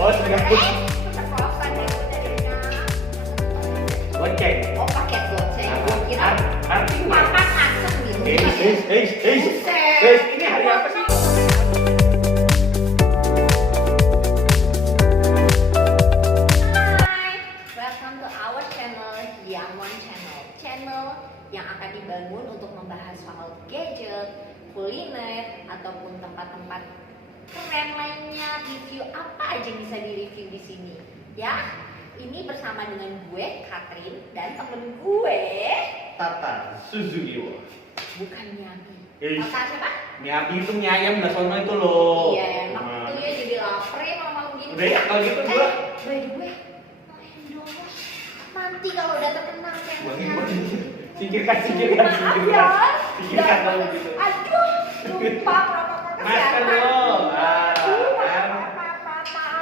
Oh, serius. Keceplosan deh jadinya. Goceng. Oh, paket goceng. Gua kira Artinya. makan asem gitu. Ini hari apa sih? Hai, welcome to our channel, Yang One Channel yang akan dibangun untuk membahas soal gadget, kuliner, ataupun tempat-tempat keren lainnya. Review apa aja bisa direview di sini, ya. Ini bersama dengan gue, Katrin, dan temen gue, Tata Suzuki. bukan Miyabi. Tata siapa? Miyabi itu mie ayam udah sono itu loh. Iya, enak tuh ya, jadi lapar ya malam-malam gini. Udah ya kalau gitu gua. By the way, endorse. Nanti kalau udah terkenal Singkirkan kalau gitu. Aduh, lupa protokol Masker kesehatan. dulu.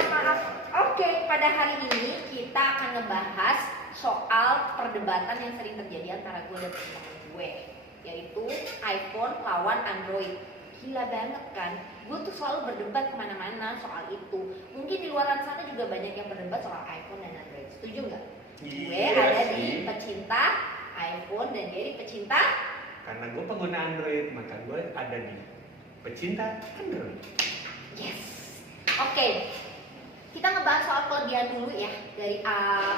Maaf. Oke, pada hari ini kita akan ngebahas soal perdebatan yang sering terjadi antara gue dan teman gue, yaitu iPhone lawan Android. Gila banget kan? Gue tuh selalu berdebat kemana-mana soal itu. Mungkin di luar sana juga banyak yang berdebat soal iPhone dan Android. Setuju nggak? Gue Iya ada sih. di pecinta iPhone dan dia di pecinta. Karena gue pengguna Android, maka gue ada di pecinta Android. Yes. Oke. Kita ngebahas soal kelebihan dulu ya dari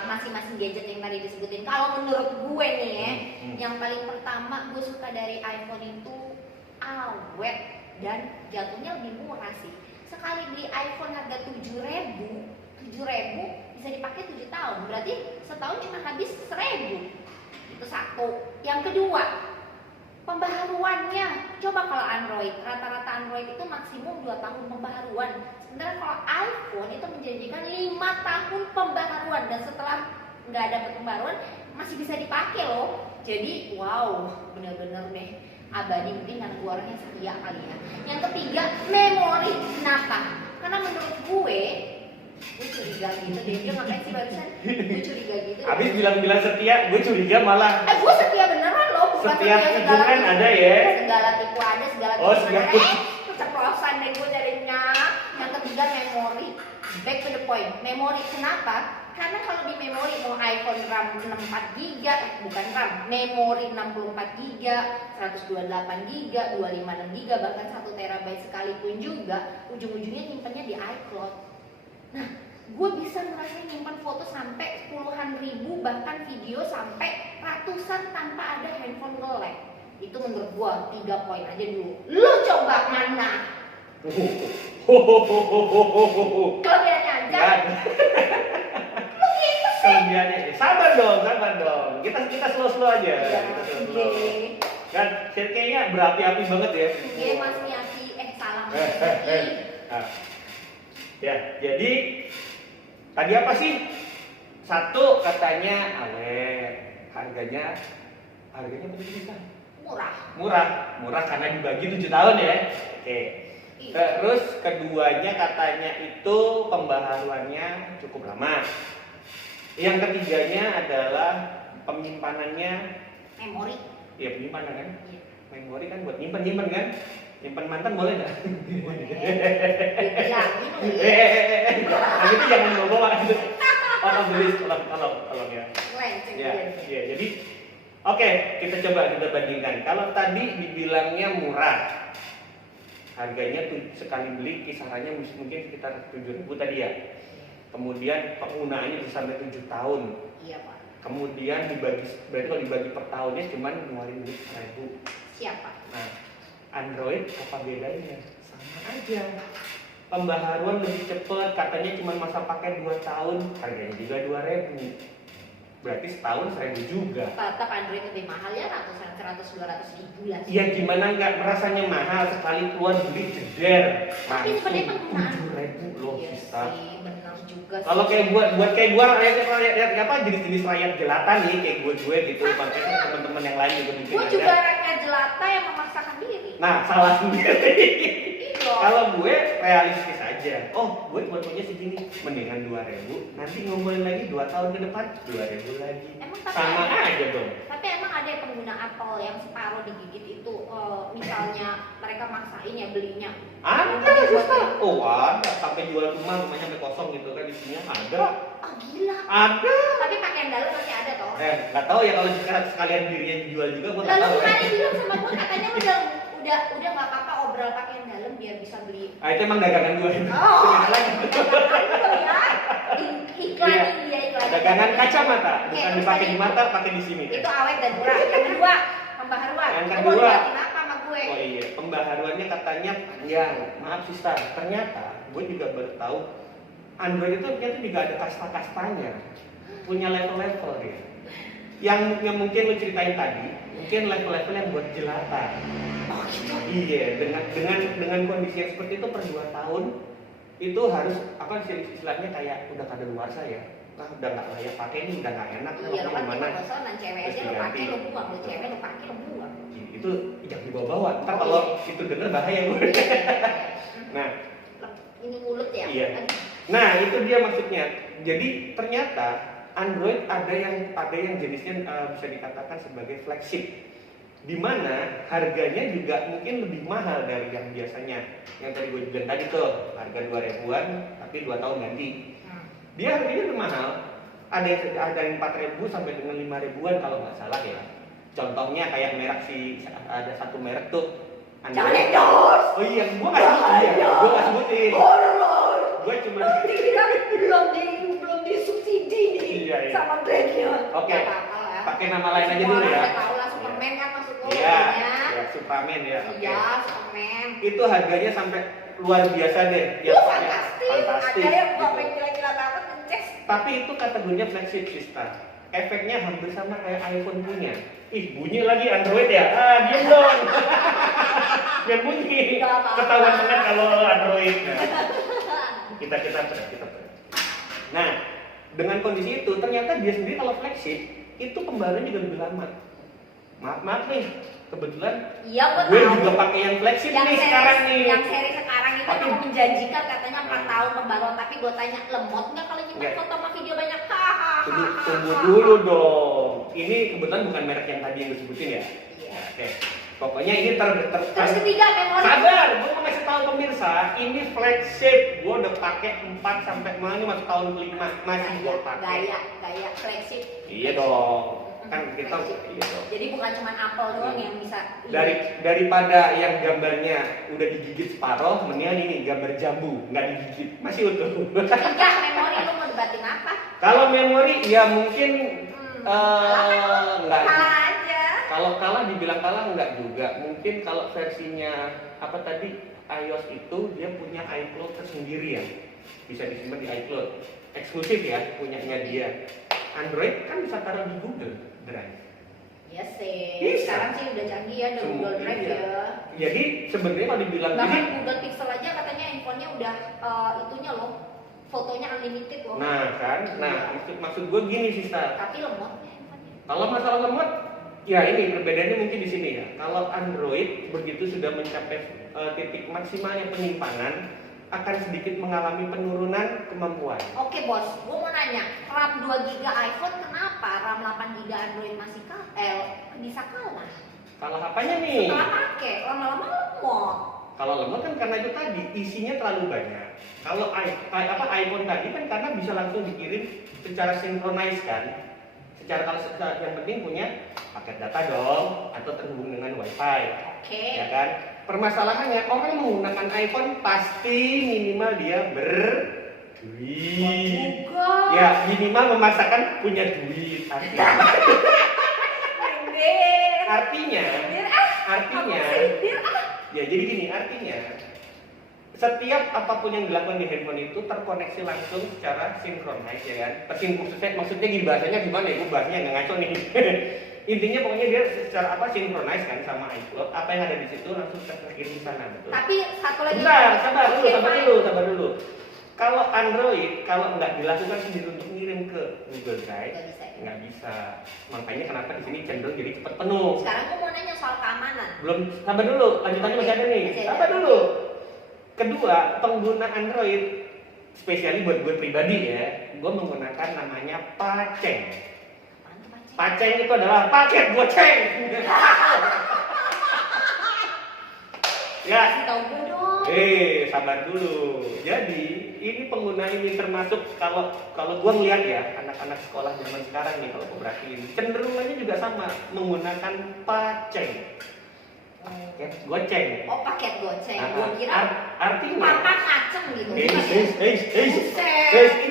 masing-masing gadget yang tadi disebutin. Kalau menurut gue nih ya, yang paling pertama gue suka dari iPhone itu awet dan jatuhnya lebih murah sih. Sekali beli iPhone harga 7.000 bisa dipakai 7 tahun. Berarti setahun cuma habis 1.000. Itu satu. Yang kedua, pembaharuannya. Coba kalau Android, rata-rata Android itu maksimum 2 tahun pembaharuan. Sementara kalau iPhone itu menjanjikan 5 tahun pembaharuan, dan setelah nggak ada pembaharuan masih bisa dipakai loh. Jadi wow, bener-bener deh abadi, mungkin karena gue orangnya setia kali ya. Yang ketiga, memori. Kenapa? Karena menurut gue curiga gitu deh. Dia ngapain sih barusan? Gue curiga gitu. Habis bilang-bilang setia, gue curiga malah. Gue setia beneran loh, bukan Setiap setia itu kan ada ya. Segala tipu ada, segala tipu Oh, ada. segala Keceplosan deh gue jadinya. Yang ketiga, memori. Back to the point. Memori, kenapa? Karena kalau di memori mau iPhone RAM 64 GB, bukan RAM, memori 64 GB, 128 GB, 256 GB, bahkan 1 TB sekalipun juga, ujung-ujungnya nyimpannya di iCloud. Nah, gue bisa ngerasain nyimpan foto sampai puluhan ribu, bahkan video sampai ratusan tanpa ada handphone nge-lag. Itu menurut gue 3 poin aja dulu. Lu coba mana? Kelebihannya aja. Lu gitu sih. Kelebihannya, sabar dong. Kita slow aja. Kita slow. Oke. Kan kayaknya berapi-api banget ya. Oke, Mas Miyaki, salam Mas Nah, ya, jadi tadi apa sih? Satu katanya awet, harganya berapa sih? Murah karena dibagi 7 tahun ya. Oke. Terus keduanya katanya itu pembaharuannya cukup lama. Yang ketiganya adalah penyimpanannya memori. ya penyimpanan kan? Iya. Memori kan buat nyimpen kan? Nyimpen mantan boleh nggak? Dibilangin lu ya. Nah, itu jangan bawa itu. Tolong ya. Lenceng Ya, dia. ya, jadi oke, kita bandingkan. Kalau tadi dibilangnya murah, harganya tuh sekali beli kisarannya mungkin sekitar 7.000 tadi ya. Kemudian penggunaannya bisa sampai 7 tahun. Iya, Pak. Kemudian berarti kalau dibagi per tahunnya cuma ngeluarin duit 1.000. Siapa? Nah, Android apa bedanya? Sama aja. Pembaharuan lebih cepat, katanya cuma masa pakai 2 tahun, harganya juga 2.000. Berarti setahun 1.000 juga. Tetap Android lebih mahal ya, ratusan, 100-200 ribu lah. Iya, gimana nggak merasanya mahal sekali keluar beli jeder. Tapi sebenarnya penggunaan 7.000 loh iya bisa. sih, benar juga sih. Kalau kayak buat kayak gua rakyat apa jenis-jenis rakyat jelata nih kayak gue gitu, makanya teman-teman yang lain juga mungkin Gue ada. juga rakyat jelata yang memaksakan diri. Nah, salah sendiri. Iya. Kalau gue realistis aja aja. Oh, gue fotonya segini, mendingan 2.000. Nanti ngumpulin lagi 2 tahun ke depan 2.000 lagi. Emang tapi Sama ada, aja dong. tapi emang ada pengguna Apple yang separuh digigit itu, misalnya mereka maksain ya belinya. Ada susah. Oh ada, sampai jual rumahnya sampai kosong gitu kan isinya ada. Oh gila. Ada. Tapi pakaian dalam masih ada toh. Nggak tahu ya kalau sekalian dirinya dijual juga gue nggak Lalu tahu. kemarin bilang sama gue katanya udah nggak apa-apa obral pakaian dalam biar bisa beli. Ah itu emang dagangan gue itu. Oh, Beda lagi. ya. Iklanin dia iklanin. Dagangan kacamata, Oke, bukan terus dipakai tadi di mata, pakai di sini. Itu awet dan murah. Yang kedua, pembaharuan. Yang Lo kedua. mau dibatin apa sama gue? Oh iya, pembaharuannya katanya panjang. Maaf Sista, ternyata gue juga baru tahu Android itu ternyata juga ada kasta-kastanya, punya level-level dia. Yang mungkin lo ceritain tadi, mungkin level-level yang buat jelata. Oh gitu. Iya, dengan kondisi yang seperti itu per 2 tahun itu harus apa istilahnya kayak udah kadaluarsa ya. Nah, udah nggak layak pakai ini, udah nggak enak. Iya, lo kan gimana? cuma pesanan cewek aja lo pakai lo buang, lo cewek lo pakai lo buang. Itu jangan dibawa-bawa. Ntar kalau itu denger bahaya gue. Nah, ini mulut ya. iya. Nah, itu dia maksudnya. Jadi ternyata Android ada yang jenisnya bisa dikatakan sebagai flagship, di mana harganya juga mungkin lebih mahal dari yang biasanya. Yang tadi gue bilang tadi tuh harga 2.000-an tapi 2 tahun ganti. Dia harganya lebih mahal. Ada yang 4.000 sampai dengan 5.000-an kalau nggak salah ya. Contohnya kayak ada satu merek tuh Jangan endorse. Oh iya, gua nggak sebutin. Gua nggak sebutin. Gua cuma belum disubsidi nih Iya. sama brandnya. Oke. Nggak apa-apa lah. Pakai nama lain aja dulu ya. Udah tahu lah Superman kan maksud lo. Iya, ya, Superman ya. Oke. Iya, Superman. Itu harganya sampai luar biasa deh. Fantastis. Fantastis. Ada yang gitu. gua pengen gila-gila banget ngecek. Tapi itu kategorinya flagship Sista. Efeknya hampir sama kayak iPhone punya. Ih, bunyi lagi Android ya? Diem dong. Biar bunyi. Nggak apa-apa. Ketahuan banget kalau Android. Nah, kita berat. Nah, dengan kondisi itu ternyata dia sendiri kalau flagship itu pembaruan juga lebih lama. Maaf nih, kebetulan Iya, gue tahu. juga pakai yang flagship nih sekarang nih. Yang seri sekarang itu Tapi- emang menjanjikan katanya 4 tahun pembaruan, tapi gue tanya lemot nggak kalau nyimpan Nggak. foto sama video banyak? Tunggu dulu dong. Ini kebetulan bukan merek yang tadi yang disebutin ya. Iya. Oke. Pokoknya ini Terus ketiga memori. Sabar, gue mau kasih tahu pemirsa, ini flagship. Gue udah pakai 4 sampai masuk tahun kelima masih gue pakai. Gaya flagship. Iya dong. Kan kita Flagship. iya dong. Jadi bukan cuma Apple doang yang bisa. Daripada yang gambarnya udah digigit separoh, mendingan ini gambar jambu nggak digigit, masih utuh. Ketiga memori lo mau debatin apa? Kalau memori ya mungkin nggak. Kalah aja. Kalau kalah dibilang kalah enggak juga. Mungkin kalau versinya apa tadi iOS itu dia punya iCloud tersendiri ya. Bisa disimpan di iCloud. Eksklusif ya punyanya dia. Android kan bisa taruh di Google Drive. Ya sih. Bisa. Sekarang sih udah canggih ya, ada Google Drive Iya. ya. Jadi sebenarnya kalau dibilang Bahkan gini, Google Pixel aja katanya handphonenya udah itunya loh, fotonya unlimited loh. nah kan, maksud gue gini Sista. Tapi lemotnya handphonenya. Kalau masalah lemot, ya ini perbedaannya mungkin di sini ya. Kalau Android begitu sudah mencapai titik maksimalnya penyimpanan, akan sedikit mengalami penurunan kemampuan. Oke bos, gue mau nanya, RAM 2GB iPhone kenapa RAM 8GB Android masih bisa kalah? Kalau apanya nih? Setelah pakai, lama-lama lemot. Kalau lemot kan karena itu tadi isinya terlalu banyak. Kalau iPhone tadi kan karena bisa langsung dikirim secara sinkronis kan. Kalau yang penting punya paket data dong atau terhubung dengan WiFi. Oke. Ya kan? Permasalahannya orang menggunakan iPhone pasti minimal dia berduit. Juga. Ya minimal memaksakan punya duit. Artinya, ya jadi gini artinya setiap apapun yang dilakukan di handphone itu terkoneksi langsung secara sinkronis ya kan. Maksudnya gini bahasanya gimana ya? Gue bahasanya nggak ngaco nih. Intinya pokoknya dia secara sinkronis kan sama iCloud. Apa yang ada di situ langsung terkirim di sana betul. Tapi satu lagi. Bentar, sabar dulu. Kalau Android kalau nggak dilakukan sendiri untuk ngirim ke Google Drive nggak bisa. Makanya kenapa di sini cenderung jadi cepat penuh. Sekarang gue mau nanya soal keamanan. Belum, sabar dulu, lanjutannya masih ada nih. Masih ada. Sabar dulu. Kedua, pengguna Android, spesialnya buat gue pribadi ya, gue menggunakan namanya Paceng. Paceng itu adalah paket goceng. Ya. Kasih tahu gue dong. Sabar dulu. Jadi ini pengguna ini termasuk kalau gue ngeliat ya anak-anak sekolah zaman sekarang nih kalau gue perhatiin cenderungannya juga sama menggunakan Paceng. Paket goceng. Oh, paket goceng. Gue kira artinya. papan kacang gitu. Ini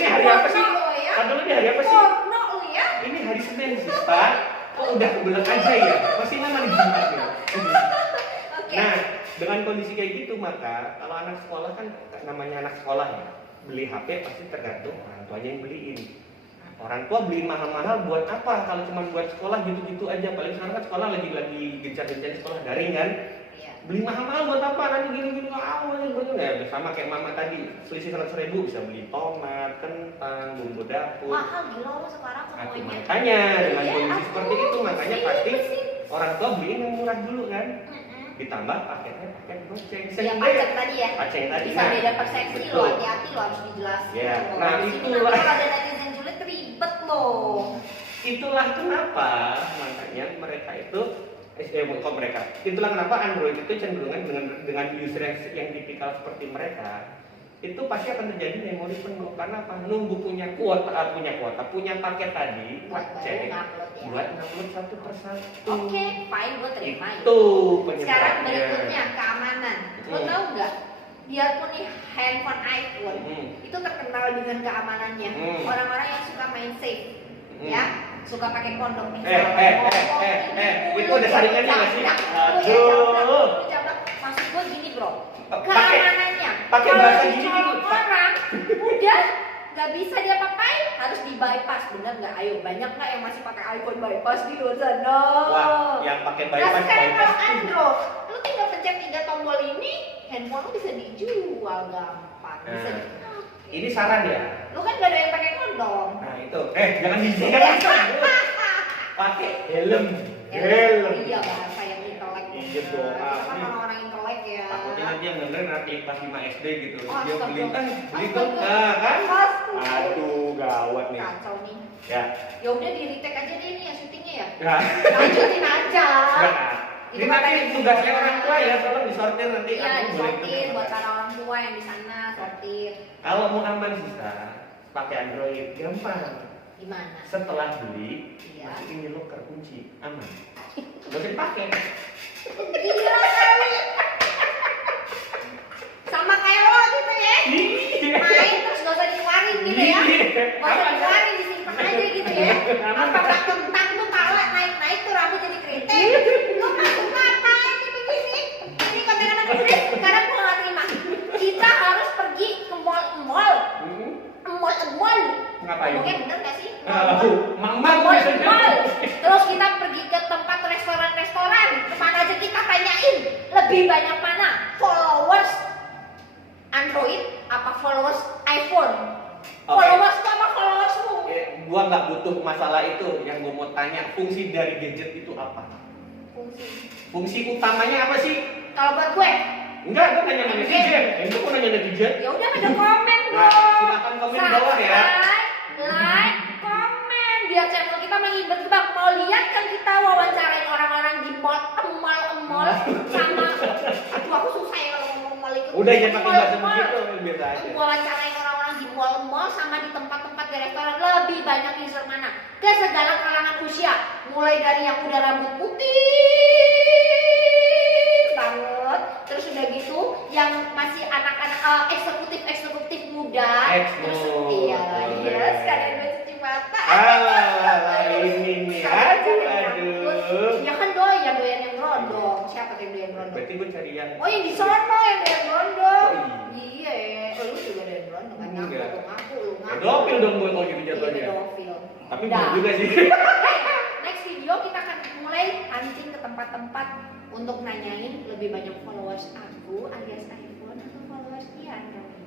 hari apa sih? Kan dulu ini hari apa sih? Porno lu ya. Ini hari Senin sih, Pak. Kok udah kebelet aja ya? Pasti mana di Jumat ya? Oke. Nah, dengan kondisi kayak gitu maka kalau anak sekolah kan namanya anak sekolah ya, beli HP pasti tergantung orang tuanya yang beliin. Orang tua beliin mahal-mahal buat apa? Kalau cuma buat sekolah gitu-gitu aja. Paling sekarang kan sekolah lagi gencar-gencar sekolah daring kan. Iya. Beli mahal-mahal buat apa? Nanti gini-gini ya sama kayak mama tadi, selisih 100.000 bisa beli tomat, kentang, bumbu dapur. Mahal gila lo sekarang semuanya. Makanya dengan Iya, kondisi seperti itu makanya sih, pasti sih. orang tua beliin yang murah dulu kan. Ditambah paketnya paket goceng. Ya paceng tadi ya. Paceng tadi. Bisa beda persepsi lo, betul. hati-hati lo harus dijelasin. Ya, Lo. nah Di sini itulah. nanti kalau ada netizen julid ribet lo. Itulah kenapa makanya mereka itu itulah kenapa Android itu cenderungan dengan user yang tipikal seperti mereka itu pasti akan terjadi memori penuh karena apa? Nunggu punya paket tadi Buat buat ngupload satu persatu. Oke, fine, gue terima Itu penyebabnya. Sekarang berikutnya keamanan. Lo tau nggak? Biarpun nih handphone iPhone itu terkenal dengan keamanannya. Orang-orang yang suka main safe, ya, suka pakai kondom. Itu ada saringannya nggak sih? Aduh. Maksud gue gini bro, keamanannya. Pakai bahasa gini orang udah nggak bisa dia pakai, harus di bypass, bener nggak? Ayo, banyak nggak yang masih pakai iPhone bypass di luar sana? Wah, yang pakai bypass. Nah sekarang kalau Android, lu tinggal pencet 3 tombol ini, handphone lu bisa dijual gampang, bisa dipakai. Ini saran ya. Lu kan nggak ada yang pakai kondom. Nah itu, jangan disingkat. Pakai helm. Iya bahasa yang intelek. Iya dong. Kan orang-orang intelek ya. Takutnya nanti yang dengerin nanti kelas 5 SD gitu. Oh, Dia beli astaga. dong. Nah, kan? Astaga. Aduh, gawat nih. Kacau nih. Ya. Ya udah di retake aja deh nih ya syutingnya ya. Ya. Lanjutin aja. Ini nanti tugasnya orang tua ya, tolong disortir nanti. Iya, aku boleh disortir ikut. buat para orang tua yang di sana, sortir. Kalau mau aman bisa pakai Android gampang. Gimana? Setelah beli, Iya. masukin di loker kunci, aman. Gak usah dipakai. Gila kali. Sama kayak lo gitu ya. Main terus gak usah dikeluarin gitu ya. Gak usah dikeluarin, disimpan aja gitu ya. Apakah kentang tuh pala naik-naik tuh rambut jadi keriting. Lo masuk ngapain nih begini? Ini konten-konten kecil, sekarang gue gak terima. Kita harus pergi ke mall. Mall. Ngapain? Ngomongnya bener gak sih? Mall. Terus kita pergi ke tempat restoran. Kemana aja kita tanyain. Lebih banyak mana? Followers Android apa followers iPhone? Followers itu apa followersmu? Gua nggak butuh masalah itu. Yang gua mau tanya, fungsi dari gadget itu apa? Fungsi utamanya apa sih? Kalau buat gue, Enggak, gua nanya netizen. Itu gua nanya netizen. ya udah pada komen Nah, dong. silakan komen di bawah ya. Like, komen biar channel kita makin berkembang. Mau lihat kan kita wawancarain orang-orang di mall, emol sama. Aduh aku susah ya kalau ngomong mall itu. Udah jangan pakai bahasa Mall. begitu, biasa aja. Wawancarain orang-orang di mall sama di tempat-tempat di restoran. Lebih banyak user mana? Ke segala kalangan usia. Mulai dari yang udah rambut putih banget, terus udah gitu yang masih anak-anak eksekutif muda, terus iya sekalian gue cuci mata. Ini aduh. Ya kan doyan yang berondong. Siapa tuh yang doyan berondong? Berarti gue cari yang. Oh yang di sono yang doyan berondong. Oh, Iya, lu juga doyan berondong kan? Enggak. Ngaku lu. Pedofil dong gue kalau gitu jatuhnya. Iya, pedofil. Tapi Udah. bener juga sih. Next video kita akan mulai hunting ke tempat-tempat untuk nanyain lebih banyak followers aku alias iPhone atau followers dia Android.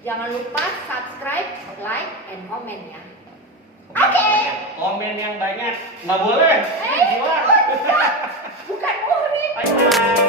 Jangan lupa subscribe, like, and comment ya. Oke. Komen yang banyak. Nggak boleh. Bukan murid. Bye.